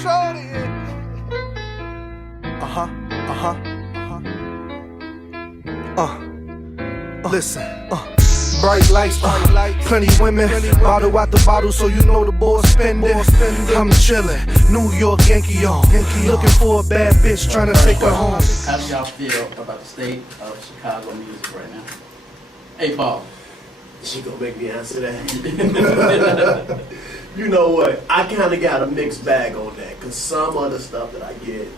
shorty. Listen, bright lights, plenty women, bottle out the bottle, so you know the boy spending. I'm chillin', New York Yankee on, looking for a bad bitch, trying to take her home. How do y'all feel about the state of Chicago music right now? Hey, Paul. She gonna make me answer that. You know what? I kind of got a mixed bag on that, because some of the stuff that I get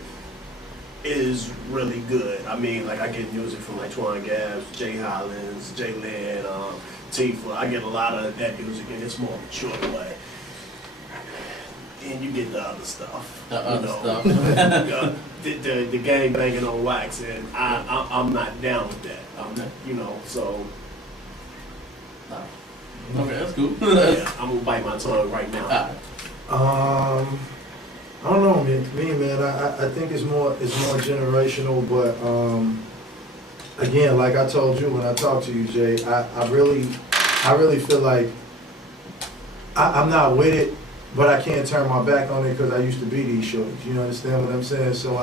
is really good. I mean, like I get music from like Twone, Gabs, Hollins, Lynn, Tifa. I get a lot of that music, and it's more mature, but and you get the other stuff. The gang banging on wax, and I'm not down with that. You know, so. Okay, that's cool. Yeah, I'm gonna bite my tongue right now. I don't know, man. I think it's more generational, but again, like I told you when I talked to you, Jay, I really feel like I'm not with it, but I can't turn my back on it because I used to be these shorties. You understand what I'm saying? So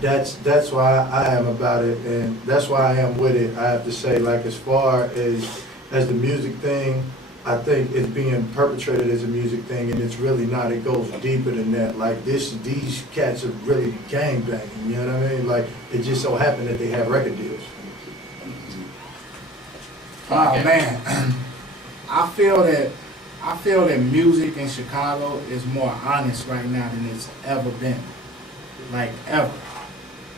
that's why I am about it, and that's why I am with it. I have to say, like, as far as the music thing, I think it's being perpetrated as a music thing, and it's really not. It goes deeper than that. Like these cats are really gang banging. You know what I mean? Like it just so happened that they have record deals. Oh man, I feel that music in Chicago is more honest right now than it's ever been, like ever.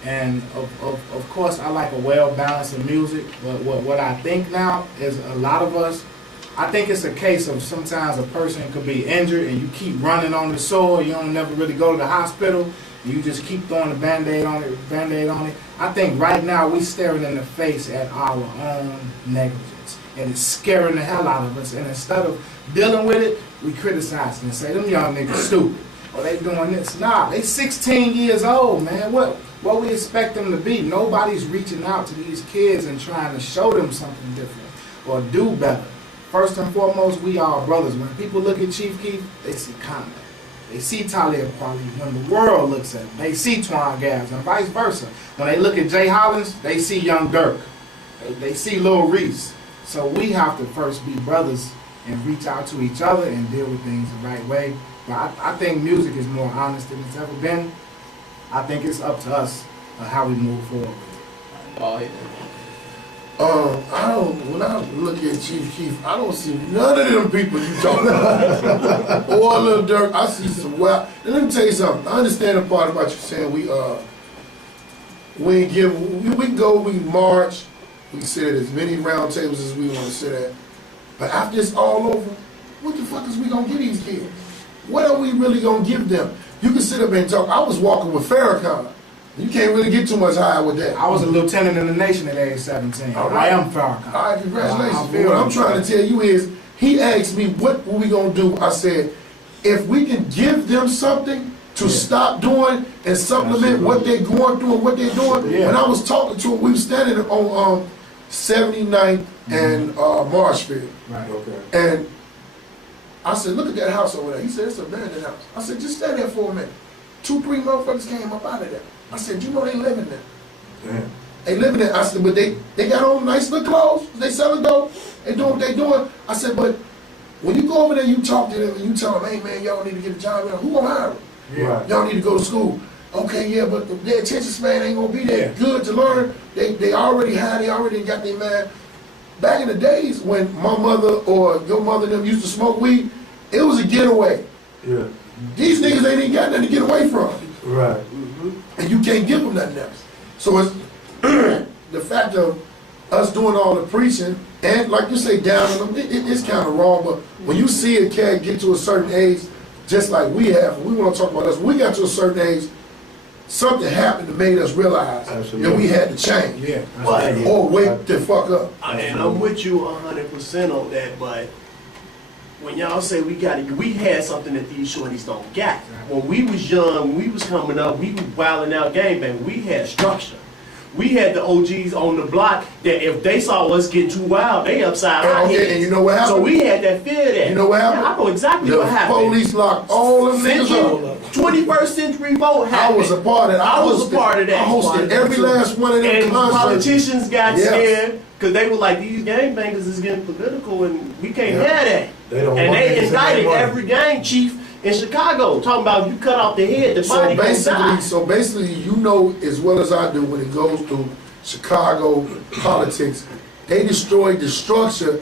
And of course, I like a well balance of music. But what I think now is a lot of us. I think it's a case of sometimes a person could be injured and you keep running on the sore, you don't never really go to the hospital, you just keep throwing a Band-Aid on it. I think right now we staring in the face at our own negligence, and it's scaring the hell out of us, and instead of dealing with it, we criticize and say, them young niggas stupid, or they doing this. Nah, they 16 years old, man. What we expect them to be? Nobody's reaching out to these kids and trying to show them something different or do better. First and foremost, we are brothers. When people look at Chief Keef, they see Common. They see Talib Kweli. When the world looks at him, they see Twone Gabs, and vice versa. When they look at Jay Hollins, they see Young Dirk. They see Lil Reese. So we have to first be brothers and reach out to each other and deal with things the right way. But I think music is more honest than it's ever been. I think it's up to us how we move forward with it. When I look at Chief Keef, I don't see none of them people you talking about. Or Lil Durk, I see some wild. And let me tell you something. I understand the part about you saying we can go, we can march, we can sit at as many round tables as we want to sit at. But after it's all over, what the fuck is we gonna give these kids? What are we really gonna give them? You can sit up and talk. I was walking with Farrakhan. You can't really get too much higher with that. I was a lieutenant in the nation at age 17. All right. I am Farrakhan. All right, congratulations. But what I'm trying to tell you is, he asked me, what were we going to do? I said, if we can give them something to stop doing and supplement what they're going through and what they're doing. Yeah. When I was talking to him, we were standing on 79th and Marshfield. Right. Okay. And I said, look at that house over there. He said, it's an abandoned house. I said, just stay there for a minute. 2, 3 motherfuckers came up out of there. I said, you know they live in there. Damn. They live in there. I said, but they got on nice little clothes. They selling dope. They doing what they doing. I said, but when you go over there, you talk to them and you tell them, hey man, y'all need to get a job. Who gonna hire them? Yeah. Y'all need to go to school. Okay, yeah, but their attention span ain't gonna be there. Good to learn. They already had. They already got their man. Back in the days when my mother or your mother and them used to smoke weed, it was a getaway. Yeah. These niggas ain't even got nothing to get away from. Right. And you can't give them nothing else. So it's the fact of us doing all the preaching, and like you say, down on them, it's kind of wrong, but when you see a cat get to a certain age, just like we have, we want to talk about us, when we got to a certain age, something happened that made us realize that we had to change. Yeah. Or wake the fuck up. And I'm with you 100% on that, but when y'all say we had something that these shorties don't got. When we was young, when we was coming up, we was wilding out gangbang. We had structure. we had the OGs on the block that if they saw us get too wild, they upside our Okay, heads. and you know what happened? So we had that fear that. You know what happened? Yeah, I know exactly The what happened. police locked all them niggas Central up. 21st century vote I happened. was a part of that. I was a part of that. I hosted every last one of them And concerts. politicians got Yes. scared because they were like, these gangbangers is getting political and we can't Yeah. have that. They don't And want they niggas in indicted their money. every gang chief in Chicago, talking about you cut off the head, the body gonna die. So basically, you know as well as I do when it goes to Chicago politics, they destroyed the structure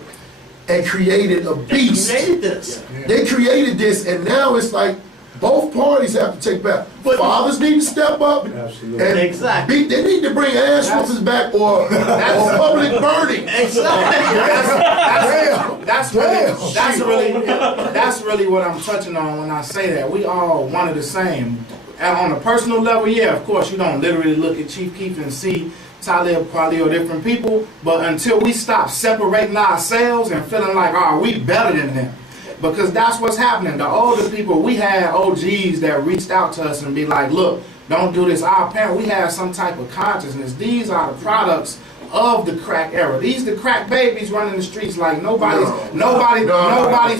and created a They beast. created this. They created this, and now it's like both parties have to take back. But- Fathers need to step up. Absolutely. And Exactly. they need to bring ass whoopers back or public burning. That's really what I'm touching on when I say that. We all one of the same. And on a personal level, yeah, of course, you don't literally look at Chief Keef and see Talib Kweli or different people, but until we stop separating ourselves and feeling like, oh, we better than them. Because that's what's happening. The older people, we had OGs that reached out to us and be like, look, don't do this. Our parents, we have some type of consciousness. These are the products of the crack era. These the crack babies running the streets like nobody's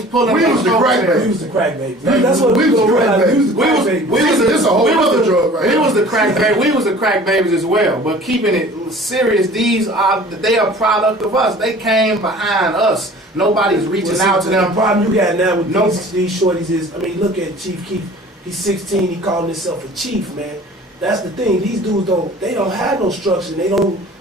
pulling We was the crack coattails. babies. We was the crack baby. That's what we was the crack baby. We was the crack baby. This is a whole other drug right We here. was the crack baby. We was the crack babies as well. But keeping it serious, they are a product of us. They came behind us. Nobody's reaching out to The them. problem you got now with No. these shorties is, I mean, look at Chief Keef. He's 16. He calling himself a chief, man. That's the thing. These dudes don't have no structure.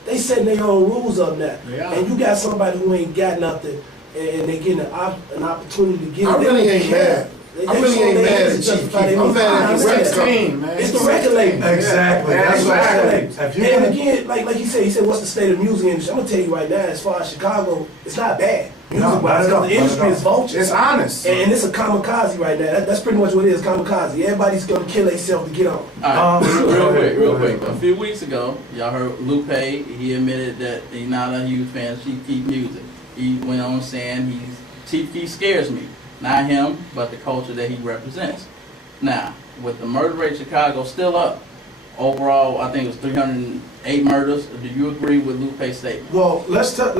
They setting their own rules up now. Yeah. And you got somebody who ain't got nothing, and they getting an opportunity to get it. I They really don't ain't care. mad. They I really show ain't their mad hands at to Chief justify Keef. their I'm moves. mad at I the understand. record Team, man. It's the record label. Exactly. That's It's the what I record said. label. If you And can- again, like he said, what's the state of the music industry? I'm gonna tell you right now, as far as Chicago, it's not bad. No, Music not wise, at all, the not industry at is all. vultures. It's honest. And it's a kamikaze right now. That's pretty much what it is, kamikaze. Everybody's gonna kill themselves to get on. All right, real quick, real go ahead. quick. A few weeks ago, y'all heard Lupe. He admitted that he's not a huge fan of Chief Keef music. He went on saying Chief Keef scares me. Not him, but the culture that he represents. Now, with the murder rate in Chicago still up, overall, I think it was 308 murders. Do you agree with Lupe's statement? Well, let's touch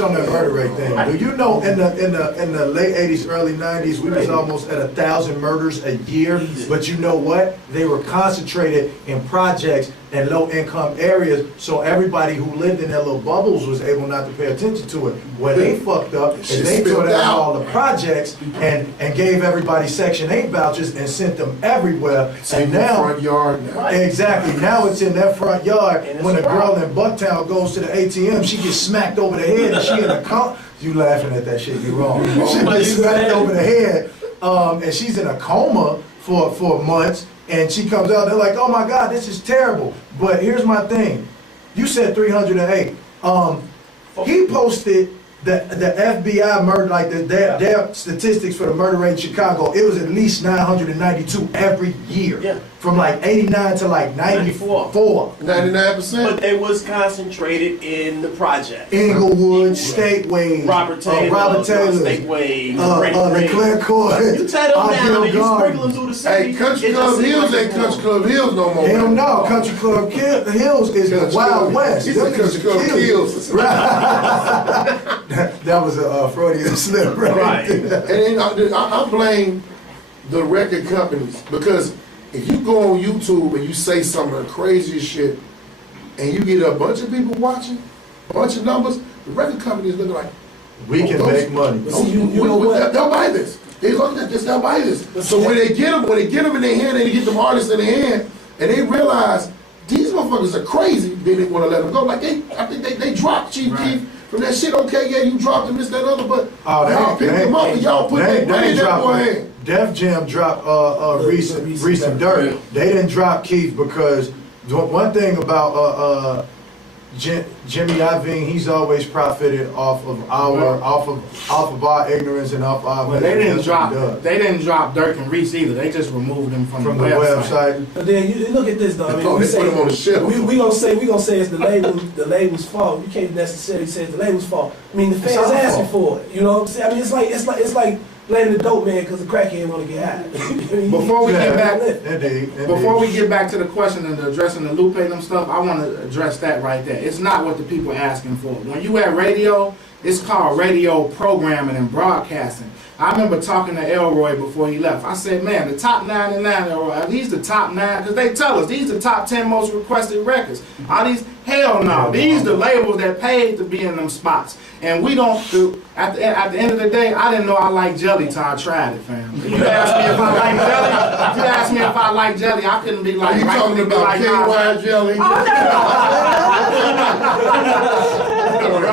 on that murder rate thing. Do you know in the late '80s, early '90s, we was almost at 1,000 murders a year. But you know what? They were concentrated in projects and low-income areas, so everybody who lived in their little bubbles was able not to pay attention to it. Where they fucked up is they tore down all the projects and gave everybody Section 8 vouchers and sent them everywhere. And now, front yard now. exactly, now it's in their front yard. When a girl in Bucktown goes to the ATM, she gets smacked over the head and she in a coma. You laughing at that shit, you wrong. She gets smacked over the head and she's in a coma for months. And she comes out, they're like, oh my God, this is terrible. But here's my thing. You said 308. He posted the FBI murder, like their statistics for the murder rate in Chicago, it was at least 992 every year. Yeah. From like 89 to like 94. 99%. But they was concentrated in the project. Inglewood, Stateway, Robert Taylor, Stateway, Leclerc Court, You tear them down and you sprinkle them through the city. Hey, Country it Club just seems Hills like ain't it's Country Club Hills no more. Hell no, Country Club Hills is the Wild West. He said Them Country niggas Club kill you. Hills. That was a Freudian slip, right? Right. And then I blame the record companies because if you go on YouTube and you say some of the craziest shit and you get a bunch of people watching, a bunch of numbers, the record companies looking like, We can make money. But see, you know what? They'll buy this. They look at this, they'll buy this. So when they get them in their hand, they get them artists in their hand, and they realize these motherfuckers are crazy. Then they want to let them go. Like I think they dropped Chief Keef from that shit. Okay, yeah, you dropped him, this, that, other, but y'all picked him up and y'all put that money in that boy hand. Def Jam dropped recent dirt. They didn't drop Keith because one thing about Jimmy Iovine, he's always profited off of our ignorance and off our. But they didn't drop Dirk and Reese either. They just removed them from the website. But then you look at this though. I mean, Oh, we they put him on the shelf. we gonna say it's the label's fault. You can't necessarily say it's the label's fault. I mean, the fans our asking fault. for it. You know what I'm saying? I mean, it's like blaming the dope man because the crackhead want to get high. Before we get back, Indeed. before we get back to the question and addressing the Lupe and them stuff, I want to address that right there. It's not what the people are asking for. When you at radio, it's called radio programming and broadcasting. I remember talking to Elroy before he left. I said, man, the top 99, Elroy, these the top 9, because they tell us these the top 10 most requested records. All these, hell no, these the labels that paid to be in them spots. And we don't do, at the end of the day, I didn't know I liked jelly till I tried it, fam. If you asked me if I like jelly, if you asked me if I like jelly, I couldn't be like, Are you talking about KY jelly?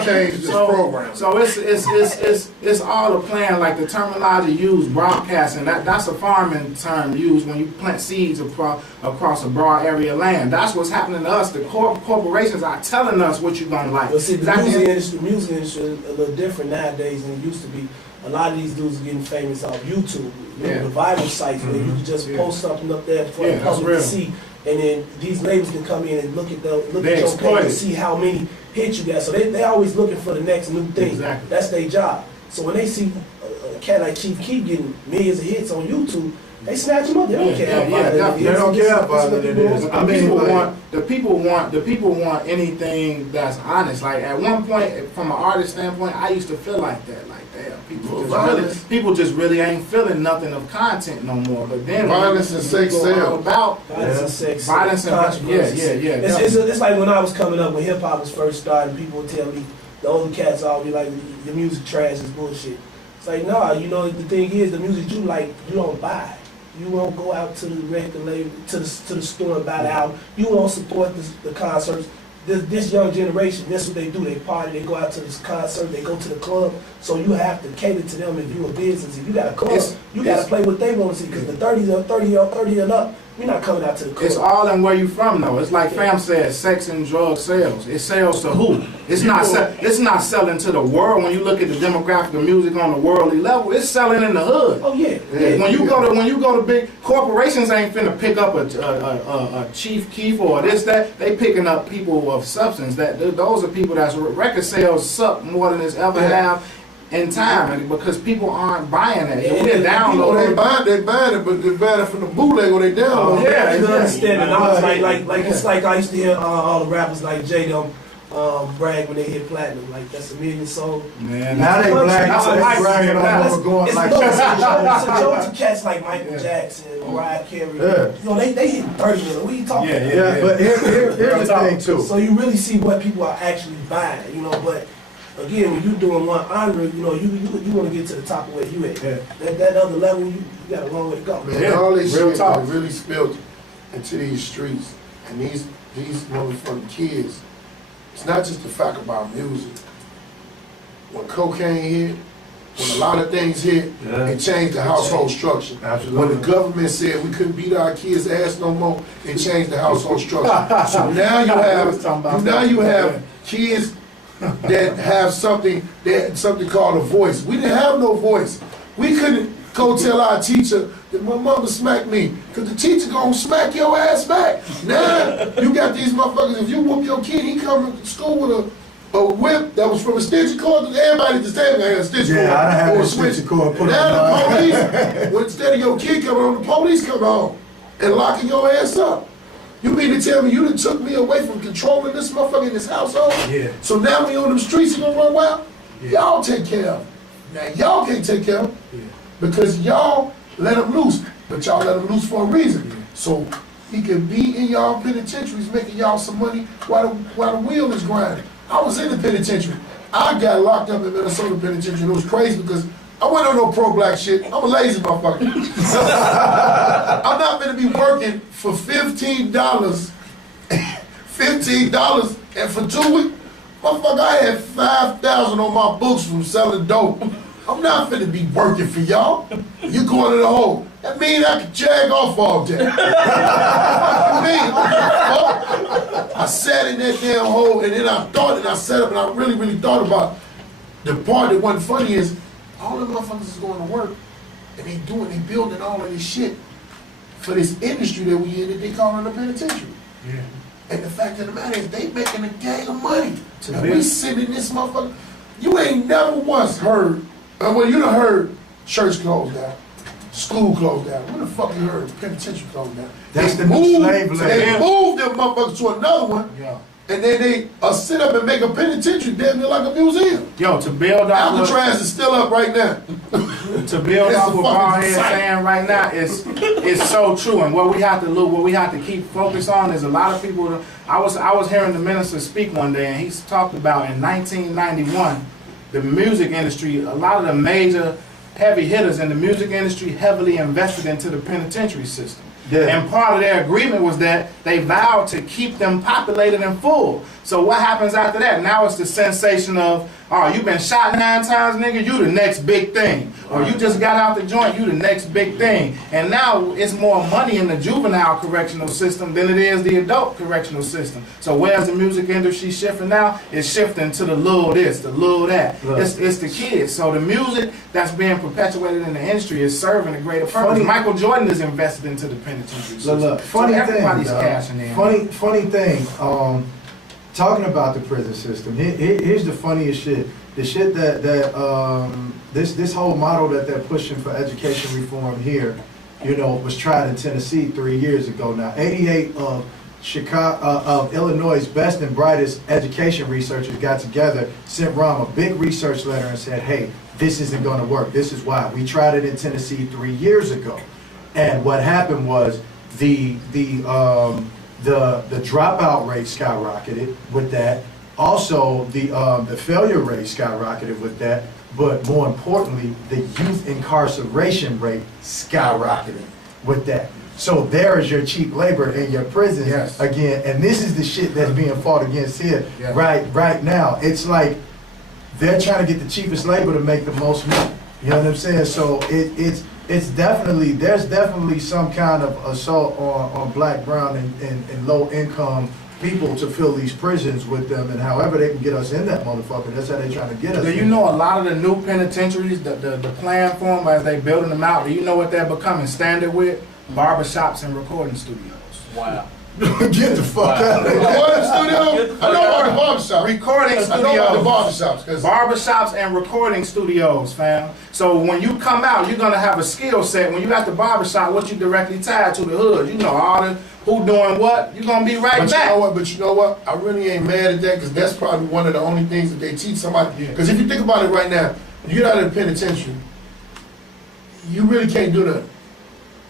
Change this program. So it's all a plan, like the terminology used, broadcasting. That's a farming term used when you plant seeds across a broad area of land. That's what's happening to us. The corporations are telling us what you're gonna like. But see, the music industry is a little different nowadays than it used to be. A lot of these dudes are getting famous off YouTube, the viral sites where you can just post something up there for the public to see, and then these labels can come in and look at your page and see how many hits you got. So they always looking for the next new thing. Exactly. That's their job. So when they see a cat like Chief Keef getting millions of hits on YouTube, they snatch him up. They don't care how violent it is. They don't care how violent it is. I mean, the people want anything that's honest. Like at one point, from an artist standpoint, I used to feel like that. Like, damn, people just really ain't feeling nothing of content no more. But then Violence and sex sell. About violence and sex, violence and controversy. yeah. It's like when I was coming up, when hip hop was first starting, people would tell me, the older cats always be like, your music trash is bullshit. It's like, nah, you know, the thing is, the music you like, you don't buy. You won't go out to the record label, to the store and buy the album. You won't support the concerts. This young generation, that's what they do. They party, they go out to this concert, they go to the club. So you have to cater to them if you're a business. If you got a club, you got to play what they want to see. Because the 30 and up, we're not coming out to the club. It's all in where you from, though. It's like Fam said, sex and drug sales. It sells to who? It's not selling to the world. When you look at the demographic of music on the worldly level, it's selling in the hood. Oh yeah. When you go to big corporations, ain't finna pick up a Chief Keef or this that. They picking up people of substance. Those are people that's record sales suck more than it's ever have in time, because people aren't buying it. We're downloading. They buying it, but they buying it from the bootleg or they download. Yeah, you understand it. I was like it's like I used to hear all the rappers like J them brag when they hit platinum. Like that's $1 million sold. Man, Now they bragging on It's going like it's a joke to cats like Michael Jackson, Mariah Carey. Yeah. You know, they hit 30 million. What are you talking about? Yeah, but here's the thing too. So you really see what people are actually buying, you know, but again, when you're doing one honor, you know, you want to get to the top of where you at. Yeah. That other level, you got a long way to go. Man, all this shit that really spilled into these streets and these motherfucking kids. It's not just the fact about music. When cocaine hit, when a lot of things hit, it changed the household structure. Absolutely. When the government said we couldn't beat our kids' ass no more, it changed the household structure. So now you have kids that have something called a voice. We didn't have no voice. We couldn't go tell our teacher that my mama smacked me, because the teacher gonna smack your ass back. Now you got these motherfuckers, if you whoop your kid, he come to school with a whip that was from a stitching cord. Everybody just saying I had a stitching cord. Yeah, I had or a stitching cord. And now the police, when instead of your kid coming home, the police come home and locking your ass up. You mean to tell me you done took me away from controlling this motherfucker in this household? Yeah. So now we on them streets, he gonna run wild? Yeah. Y'all take care of him. Now y'all can't take care of him. Yeah. Because y'all let him loose. But y'all let him loose for a reason. Yeah. So he can be in y'all penitentiaries making y'all some money while the wheel is grinding. I was in the penitentiary. I got locked up in Minnesota penitentiary, and it was crazy because I wasn't on no pro-black shit. I'm a lazy motherfucker. I'm not gonna be working for $15, and for 2 weeks, motherfucker, I had $5,000 on my books from selling dope. I'm not finna be working for y'all. You going to the hole. That means I can jag off all day. I sat in that damn hole, and then I thought, and I sat up, and I really, really thought about the part that wasn't funny is all the motherfuckers is going to work, and they building all of this shit for this industry that we in that they calling the penitentiary. Yeah. And the fact of the matter is they making a gang of money. And we sitting in this motherfucker. You ain't never once heard, well, you done heard church closed down, school closed down. When the fuck you heard penitentiary closed down? That's They the new moved- slave labor. They moved them motherfuckers to another one, Yeah. and then they sit up and make a penitentiary damn near like a museum. Yo, to build off what, Alcatraz is still up right now. to build It's off a what fucking Baldhead sight. saying right now is so true. And what we have to look, what we have to keep focus on is a lot of people. I was hearing the minister speak one day, and he talked about in 1991, the music industry. A lot of the major heavy hitters in the music industry heavily invested into the penitentiary system. Yeah. And part of their agreement was that they vowed to keep them populated and full. So what happens after that? Now it's the sensation of, oh, you been shot 9 times, nigga, you the next big thing. Or you just got out the joint, you the next big thing. And now it's more money in the juvenile correctional system than it is the adult correctional system. So where's the music industry shifting now? It's shifting to the little this, the little that. Look. It's the kids. So the music that's being perpetuated in the industry is serving a greater purpose. Funny- Michael Jordan is invested into the penitentiary system. Look, funny so thing, everybody's dog. cashing in. Funny thing. Talking about the prison system. Here's the funniest shit. The shit that this whole model that they're pushing for education reform here, you know, was tried in Tennessee 3 years ago. Now, 88 of Illinois' best and brightest education researchers got together, sent Rahm a big research letter and said, hey, this isn't going to work. This is why. We tried it in Tennessee 3 years ago. And what happened was the dropout rate skyrocketed with that. Also, the failure rate skyrocketed with that. But more importantly, the youth incarceration rate skyrocketed with that. So there is your cheap labor in your prisons Yes. again. And this is the shit that's being fought against here Yeah. right now. It's like they're trying to get the cheapest labor to make the most money. You know what I'm saying? So it's definitely, there's definitely some kind of assault on black, brown, and low income people to fill these prisons with them, and however they can get us in that motherfucker, that's how they're trying to get us. Do you know a lot of the new penitentiaries, the plan for them as they building them out, do you know what they're becoming standard with? Barbershops and recording studios. Wow. Get the fuck out of here. Recording studio? I know about the barbershop. Recording I know about the studios. barbershops. 'Cause Barbershops and recording studios, fam. So when you come out, you're gonna have a skill set. When you at the barbershop, what you directly tied to the hood. You know all the who doing what. You're gonna be right But back. you know what? I really ain't mad at that because that's probably one of the only things that they teach somebody. Yeah. Because if you think about it right now, when you get out of the penitentiary, you really can't do nothing.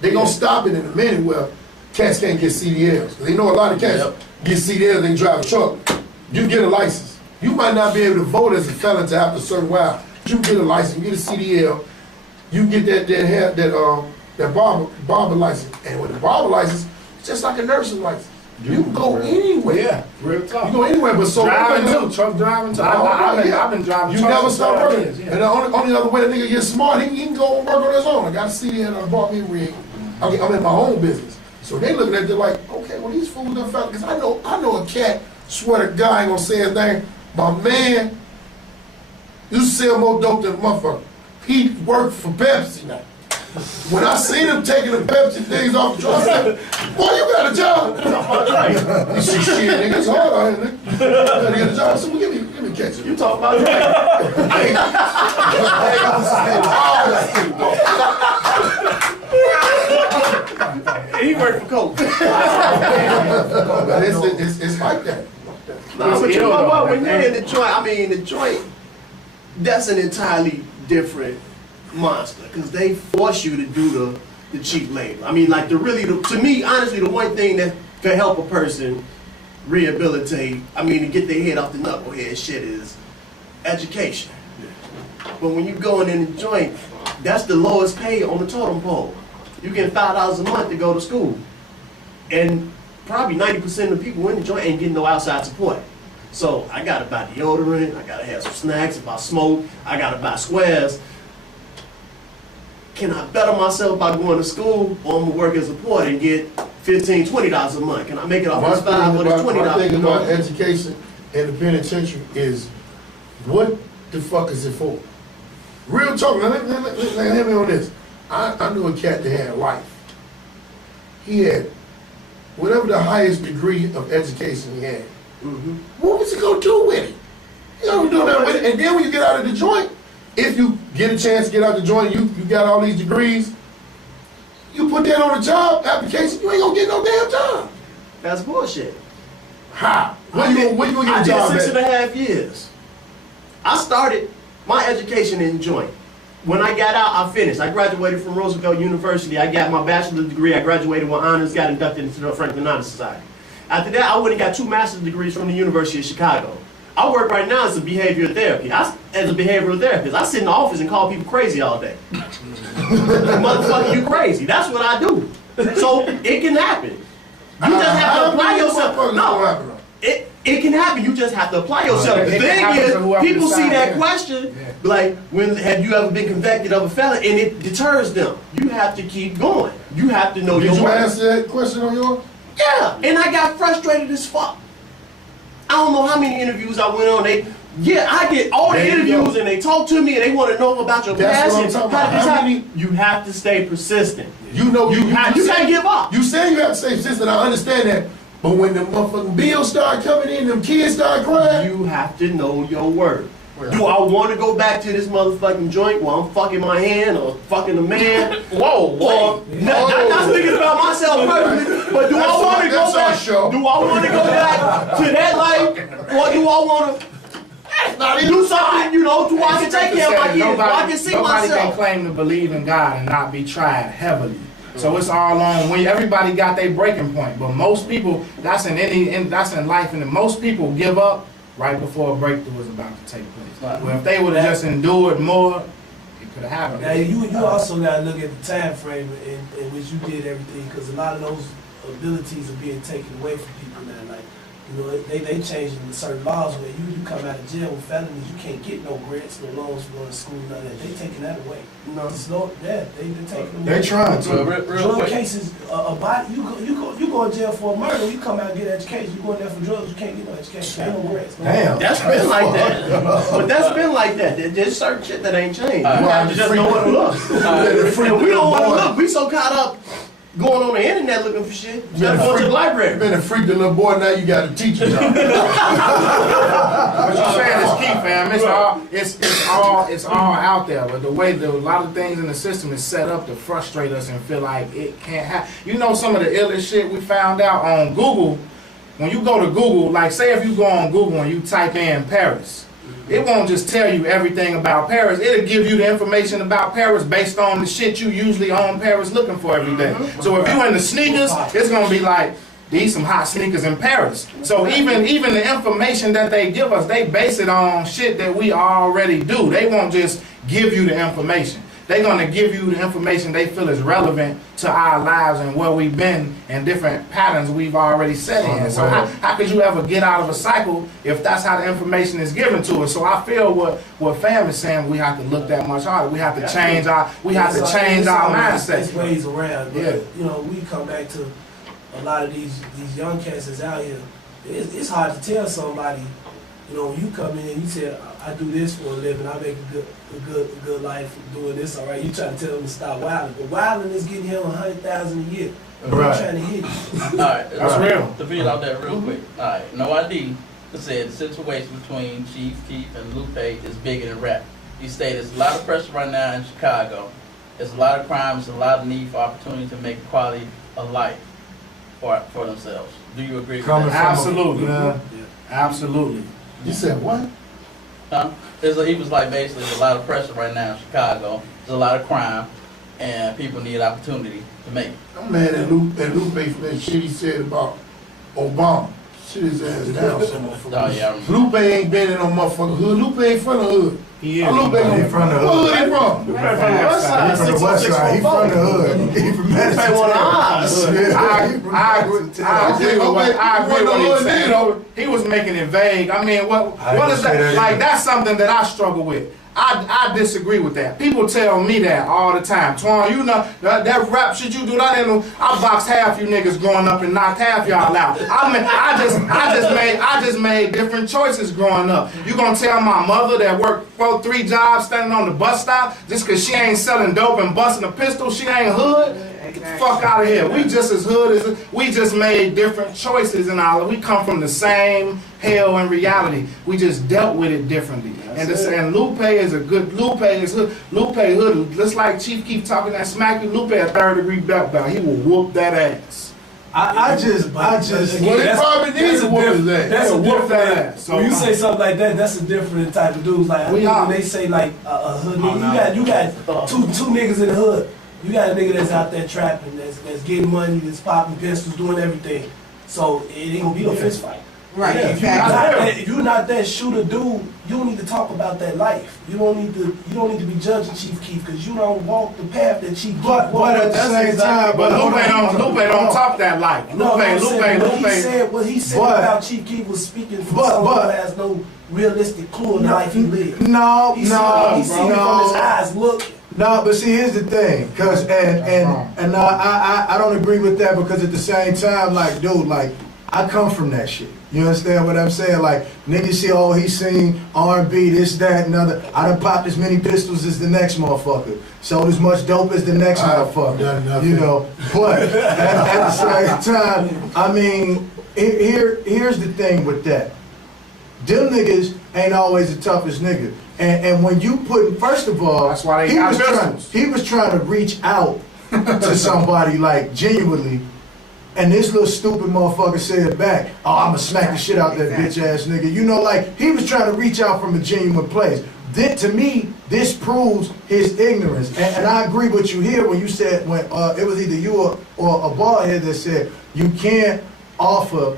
They gonna stop it in a minute where cats can't get CDLs. 'Cause they know a lot of cats Yep. get CDLs, they drive a truck. You get a license. You might not be able to vote as a felon to after a certain while. You get a license, you get a CDL, you get that barber license. And with the barber license, it's just like a nursing license. You can go anywhere. Yeah, real talk. You go anywhere, but so Driving too, truck driving too. I've been driving You trucks never for stop 12 working. years, yeah. And the only other way the nigga gets smart, he can go and work on his own. I got a CDL and I bought me a rig. I'm in my own business. So they looking at it like, okay, well these fools done found, because I know a cat, swear to God, I ain't gonna say his name. My man used to sell more dope than a motherfucker. He worked for Pepsi now. When I seen him taking the Pepsi things off the truck, I said, boy, you got a job. He said, shit, nigga, it's hard out here, nigga. You gotta get a job. I said, well, give me catch it. You talk about He worked for Coke. It's like that. No, but you know what? When you're in the joint, the joint, that's an entirely different monster because they force you to do the cheap labor. To me, honestly, the one thing that can help a person rehabilitate, to get their head off the knucklehead shit is education. But when you going in the joint, that's the lowest pay on the totem pole. You get $5 a month to go to school. And probably 90% of the people in the joint ain't getting no outside support. So I gotta buy deodorant, I gotta have some snacks, if I smoke, I gotta buy squares. Can I better myself by going to school, or I'm gonna work as a porter and get $15, $20 a month? Can I make it off this $5 or this $20 My thing a about month? education in the penitentiary is, what the fuck is it for? Real talk, let me on this. I knew a cat that had life. He had whatever the highest degree of education he had. Mm-hmm. What was he gonna do with it? He gonna do nothing with it. And then when you get out of the joint, if you get a chance to get out the joint, you got all these degrees, you put that on a job application, you ain't gonna get no damn job. That's bullshit. How? Where you gonna get a job I did at? 6.5 years. I started my education in joint. When I got out, I finished. I graduated from Roosevelt University. I got my bachelor's degree. I graduated with honors, got inducted into the Franklin Honor Society. After that, I went and got 2 master's degrees from the University of Chicago. I work right now as a behavioral therapist. As a behavioral therapist, I sit in the office and call people crazy all day. Motherfucker, you crazy. That's what I do. So it can happen. You just have to apply yourself. No, it can happen. You just have to apply yourself. The thing is, people see that question, like, when have you ever been convicted of a felony, and it deters them. You have to keep going. You have to know your Did you worth. answer that question on yours? Yeah, and I got frustrated as fuck. I don't know how many interviews I went on. I get all the interviews and they talk to me and they want to know about your That's past. what I'm and talking how about. did this How happen? many- You have to stay persistent. You know, You can't give up. You say you have to stay persistent, I understand that. But when the motherfucking bills start coming in, them kids start crying. You have to know your worth. Do I want to go back to this motherfucking joint while I'm fucking my hand or fucking a man? Whoa, Or not thinking about myself personally, but do I want to go That's our back? show. Do I want to go back to that life, or do I want to do something, you know, to I can take care of my kids, so I can see Nobody can myself? claim to believe in God and not be tried heavily. So it's all on when everybody got their breaking point. But most people, that's in life, and most people give up right before a breakthrough is about to take place. Right. Well, if they would have just endured more, it could have happened. Now you also got to look at the time frame in which you did everything, because a lot of those abilities are being taken away from people now. Like, you know, they changing certain laws where you come out of jail with felonies, you can't get no grants, no loans for going to school, none of that. They taking that away. No. It's no, yeah, they taking They trying So, to. real Drug quick. cases, a body, you go to jail for a murder, you come out and get education. You go in there for drugs, you can't get no education. Ain't no grants. Damn. That's been like that. But that's been like that. There's certain shit that ain't changed. You have to just know what to look. And we don't want to look. We so caught up going on the internet looking for shit. Instead of going to the You library. been a freak the little boy, now you got a teacher job. What you're saying is key, fam. It's all out there. But the way a lot of things in the system is set up to frustrate us and feel like it can't happen. You know, some of the illest shit we found out on Google. When you go to Google, like say if you go on Google and you type in Paris, it won't just tell you everything about Paris. It'll give you the information about Paris based on the shit you usually on Paris looking for every day. So if you into sneakers, it's gonna be like, these some hot sneakers in Paris. So even the information that they give us, they base it on shit that we already do. They won't just give you the information. They're gonna give you the information they feel is relevant to our lives and where we've been and different patterns we've already set in. So how could you ever get out of a cycle if that's how the information is given to us? So I feel what fam is saying, we have to look that much harder. We have to change our mindset. There's ways around. But, Yeah. you know, we come back to a lot of these young cats that's out here. It's hard to tell somebody, you know, when you come in and you say, I do this for a living, I make a good life doing this, all right? You try to tell them to stop wilding. But wilding is getting him $100,000 a year. I'm Right. trying to hit you. Alright, That's real. To figure out that real quick. Alright, No ID said the situation between Chief Keef and Lupe is bigger than rap. He stated there's a lot of pressure right now in Chicago. There's a lot of crime, there's a lot of need for opportunity to make quality of life for themselves. Do you agree with Coming that? Absolutely. Yeah. Absolutely. You said what? Huh? He was like basically there's a lot of pressure right now in Chicago. There's a lot of crime and people need opportunity to make it. I'm mad at Lupe for that shit he said about Obama. Shit his ass down, some motherfucker. Oh yeah, I remember. Lupe ain't been in no motherfucking hood. Lupe ain't from the hood. He is. Lupe He from the hood. Where he from? From the west side. He from the west side. He from the hood. He from Madison. Pay one of ours. I agree with what he said. He was making it vague. I mean, what is that? Like, that's something that I struggle with. I disagree with that. People tell me that all the time. Twone, you know, that rap shit you do, I boxed half you niggas growing up and knocked half y'all out. I just made different choices growing up. You gonna tell my mother that worked 3 jobs standing on the bus stop just cause she ain't selling dope and busting a pistol, she ain't hood? Get the fuck out of here. We just as hood as we just made different choices and all. We come from the same hell in reality. We just dealt with it differently. And Lupe is a good. Lupe is hood. Lupe hood. Just like Chief keep talking that smack. Lupe a 3rd-degree belt. He will whoop that ass. I just. Well, they probably need to whoop his ass. That's a whoop that different. ass. So when you say something like that, that's a different type of dudes. Like We when are. they say like a hood nigga, you got two niggas in the hood. You got a nigga that's out there trapping, that's getting money, that's popping pistols, doing everything. So it ain't gonna be a fist fight. Right. If you're not that shooter dude, you don't need to talk about that life. You don't need to be judging Chief Keef because you don't walk the path that Chief Keef walked. But at the same time, But Lupe don't talk that life. What he said about Chief Keef was speaking from someone who has no realistic clue in the life he lived. He seen from his eyes look. No, but see, here's the thing, I don't agree with that because at the same time, like, dude, like, I come from that shit. You understand what I'm saying? Like, niggas see, oh, he sing R&B, this, that, and other. I done popped as many pistols as the next motherfucker. Sold as much dope as the next motherfucker. You know, but at the same time, I mean, here's the thing with that. Them niggas ain't always the toughest nigga. And when you put, first of all, that's why they got pistols. he was trying to reach out to somebody like genuinely, and this little stupid motherfucker said back, oh, I'ma smack the shit out that bitch ass nigga. You know, like, he was trying to reach out from a genuine place. To me, this proves his ignorance. And I agree with you here when you said, when it was either you or a baldhead that said, you can't offer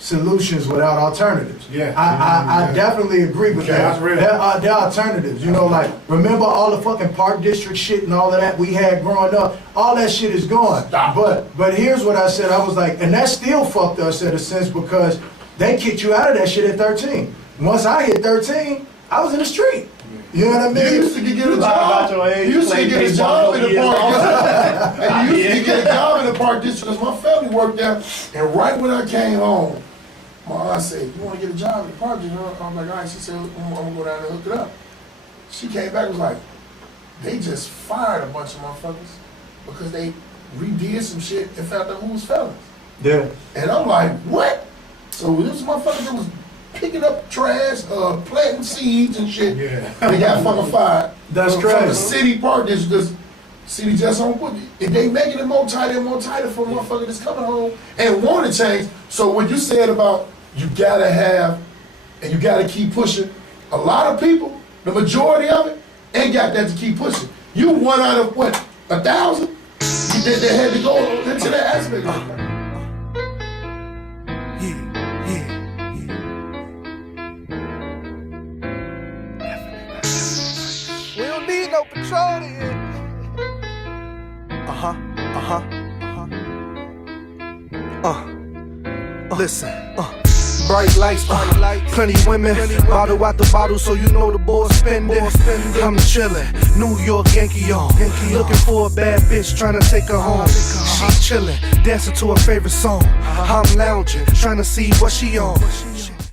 solutions without alternatives. Yeah. I definitely agree with that. That's real. There are alternatives. You know, like, remember all the fucking Park District shit and all of that we had growing up? All that shit is gone. But here's what I said. I was like, and that still fucked us in a sense because they kicked you out of that shit at 13. Once I hit 13, I was in the street. You know what I mean? You used to get a job. You used to get a job in the park. And you used to get a job in the Park District because my family worked there. And right when I came home, my aunt said, you want to get a job in the Park District? I'm like, all right. She said, I'm going to go down there and hook it up. She came back and was like, they just fired a bunch of motherfuckers because they redid some shit and found out who was felons. Yeah. And I'm like, what? So this motherfucker that was picking up trash, planting seeds and shit. Yeah. They got fucking fired. That's from crazy. the city park district, because city just don't put it. If they making it more tighter and more tighter for a motherfucker that's coming home and want to change. So what you said about you gotta have and you gotta keep pushing, a lot of people, the majority of it, ain't got that to keep pushing. You one out of what, 1,000? They had to go into that aspect of it. We don't need no patrol here. Listen, bright lights, plenty women, bottle out the bottle, so you know the boy spending. I'm chillin', New York Yankee on, looking for a bad bitch, trying to take her home. She chillin', dancing to her favorite song. I'm lounging, trying to see what she on.